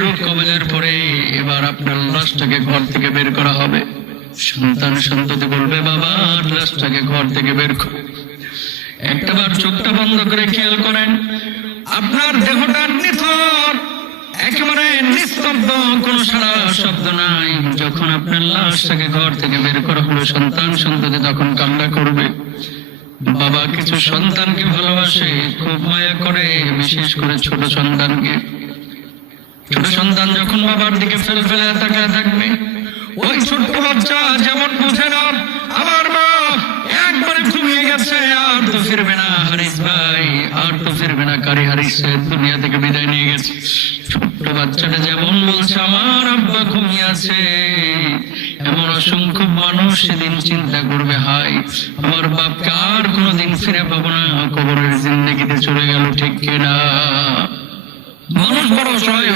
রূহ কবজের পরে এবার আপনার লাশটাকে ঘর থেকে বের করা হবে। সন্তান সন্ততি বলবে, বাবা লাশটাকে ঘর থেকে বের করো। একটাবার চোখটা বন্ধ করে খেয়াল করেন, আপনার দেহটা নিথর, একেবারে নিস্তব্ধ, কোনো সারা শব্দ নাই। যখন আপনার লাশটাকে ঘর থেকে বের করা হলো, সন্তান সন্ততি তখন কান্না করবে। বাবা কিছু সন্তানকে ভালোবাসে, খুব মায়া করে, বিশেষ করে ছোট সন্তানকে। ছোট সন্তান যখন বাবার দিকে ফেল ফেলে তাকায় থাকবে, ওই ছোট্ট বাচ্চা যেমন বুঝে না আমার মা একবারে ঘুমিয়ে গেছে, আর তো ফিরবে না, হারিস ভাই আর তো ফিরবে না, কারি হারিস দুনিয়া থেকে বিদায় নিয়ে গেছে। ছোট্ট বাচ্চাটা যেমন বলছে আমার আব্বা ঘুমিয়ে আছে, এমন অসংখ্য মানুষ সেদিন চিন্তা করবে, হাই আমার বাপকে আর কোনোদিন ফিরে পাবো না, কবরের জিন্দেগিতে চলে গেল, ঠিক কিনা? মানুষ বড় অসহায়।